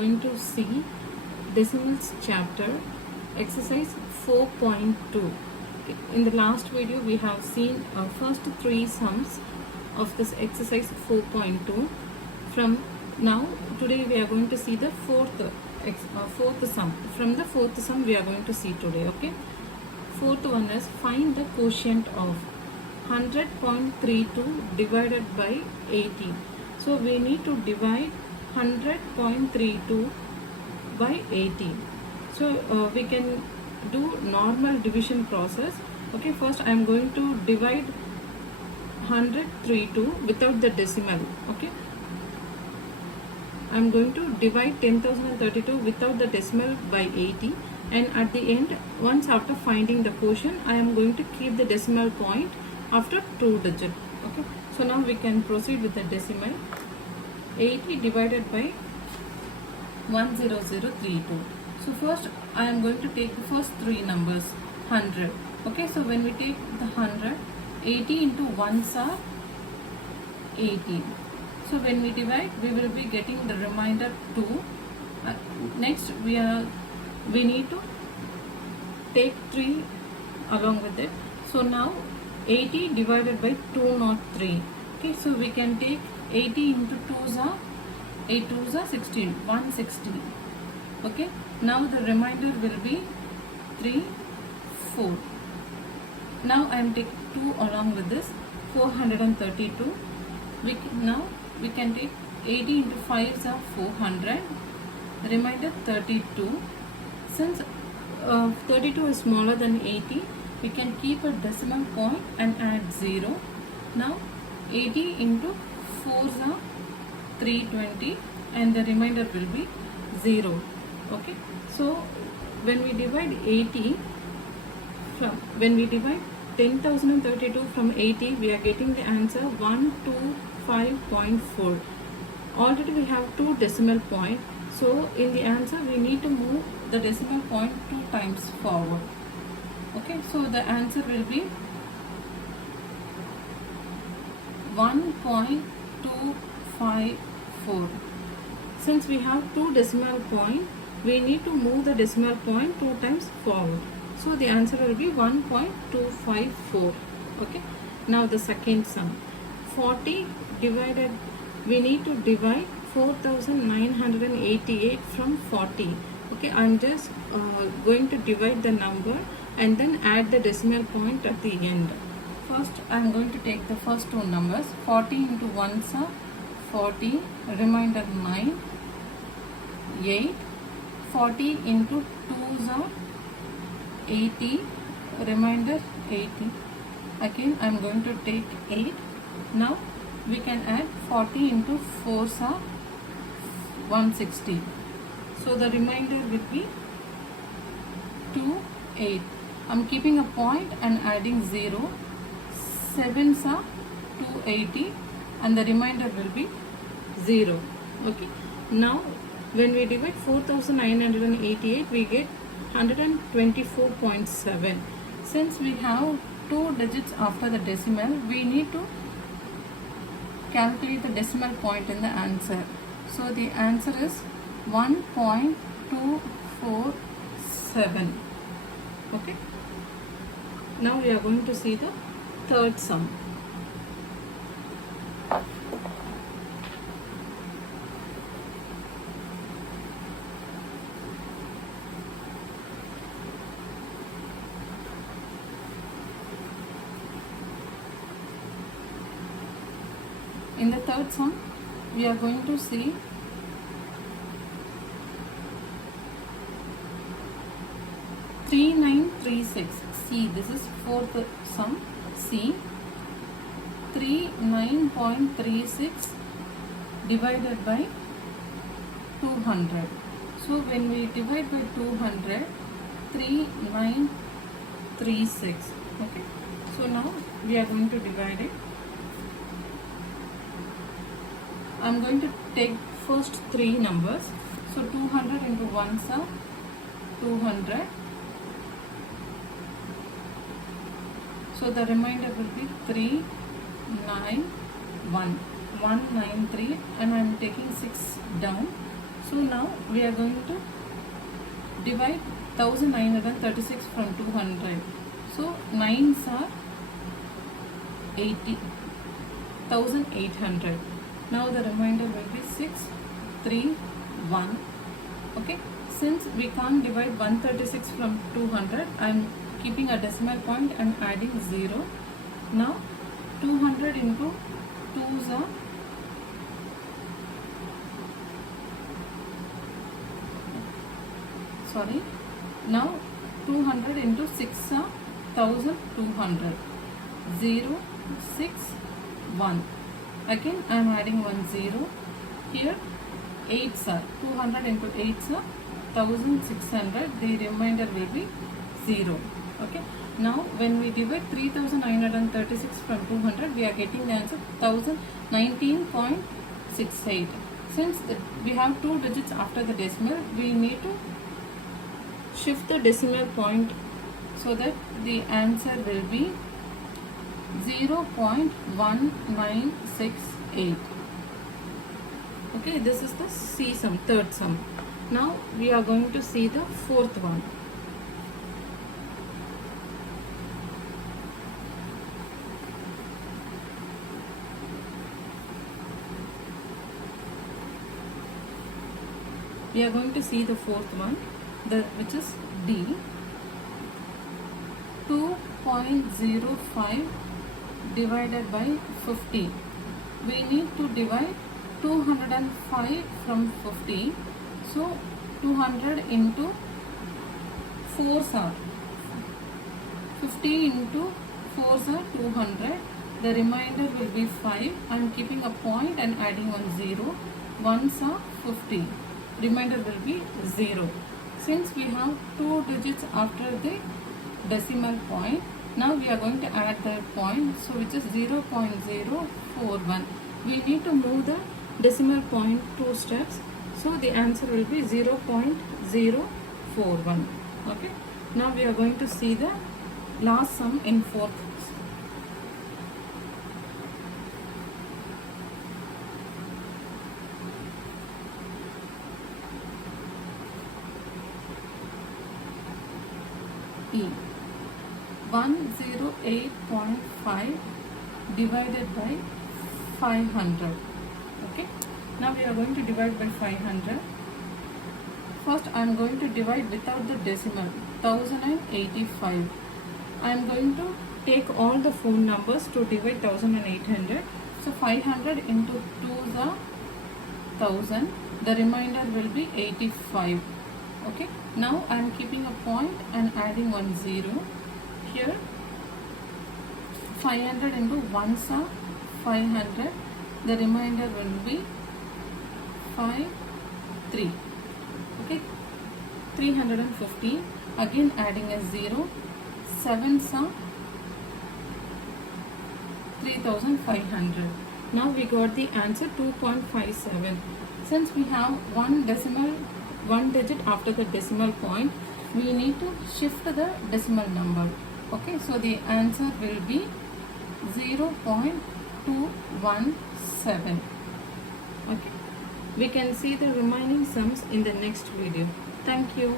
going to see decimals chapter exercise 4.2. In the last video we have seen first three sums of this exercise 4.2. From now today we are going to see the fourth sum. From the fourth sum we are going to see today. Okay, fourth one is find the quotient of 100.32 divided by 80. So we need to divide 100.32 by 80. So we can do normal division process. Okay, first I am going to divide 132 without the decimal. Okay, I am going to divide 10,032 without the decimal by 80, and at the end, once after finding the quotient, I am going to keep the decimal point after 2 digits. Okay, so now we can proceed with the decimal. 80 divided by 10032. So first I am going to take the first three numbers 100. Okay, so when we take the 100, 80 into 1s are 80. So when we divide, we will be getting the remainder 2. Next we need to take 3 along with it. So now 80 divided by 203. Okay, so we can take 80 into 2s are 8 2s are 16, 160. Okay, now the remainder will be 3, 4. Now I am taking 2 along with this, 432. Now we can take 80 into 5s are 400, remainder 32. Since 32 is smaller than 80, we can keep a decimal point and add 0. Now 80 into 4s are 320 and the remainder will be 0. Okay, so when we divide 10,032 from 80, we are getting the answer 125.4. Already we have 2 decimal points, so in the answer we need to move the decimal point 2 times forward. Okay, so the answer will be 1.254. Since we have 2 decimal points, we need to move the decimal point 2 times forward. So the answer will be 1.254. Okay. Now the second sum. 40 divided, we need to divide 4,988 from 40. Okay, I'm just going to divide the number and then add the decimal point at the end. First I am going to take the first two numbers. 40 into 1s are 40, remainder 9, 8. 40 into 2s are 80, remainder 80. Again I am going to take 8. Now we can add 40 into 4s are 160. So the remainder will be 2, 8. I am keeping a point and adding 0. 7s are 280 and the remainder will be 0. Okay. Now when we divide 4,988, we get 124.7. Since we have 2 digits after the decimal, we need to calculate the decimal point in the answer. So the answer is 1.247. Okay. Now we are going to see the third sum. In the third sum, we are going to see 3936. See, this is fourth sum. See, 39.36 divided by 200. So when we divide by 200, 3936. Okay. So now we are going to divide it. I am going to take first 3 numbers. So 200 into 1s are 200. So the remainder will be 391. 193 and I am taking 6 down. So now we are going to divide 1936 from 200. So 9s are 80, 1800. Now the remainder will be 6, 3, 1. Okay, since we can't divide 136 from 200, I am keeping a decimal point and adding 0. Now 200 into 2s are now 200 into 6 are 1200. 0, 6, 1. Again I am adding 1 0. Here 8s are 200 into 8s are 1600. The remainder will be 0. Okay. Now when we divide 3936 from 200, we are getting the answer 1019.68. Since we have 2 digits after the decimal, we need to shift the decimal point so that the answer will be 0.1968. Okay, this is the C sum, third sum. Now we are going to see the fourth one. We are going to see the fourth one, which is D. 2.05 divided by 50. We need to divide 205 from 50. So 200 into 4s are 50 into 4s are 200. The remainder will be 5. I am keeping a point and adding 1 0. 1s are 50. Remainder will be 0. Since we have 2 digits after the decimal point, now we are going to add the point, so which is 0.041. We need to move the decimal point 2 steps, so the answer will be 0.041. Okay. Now we are going to see the last sum in fourth. E. 108.5 divided by 500. Okay. Now we are going to divide by 500. First I am going to divide without the decimal, 1085. I am going to take all the phone numbers to divide 1800. So 500 into 2s are 1000. The remainder will be 85. Okay. Now I am keeping a point and adding 1 0. Here 500 into 1s are 500. The remainder will be 5, 3. Okay. 350. Again adding a 0. 7s are 3500. Now we got the answer 2.57. Since we have one digit after the decimal point, we need to shift the decimal number. Okay, so the answer will be 0.217. Okay, we can see the remaining sums in the next video. Thank you.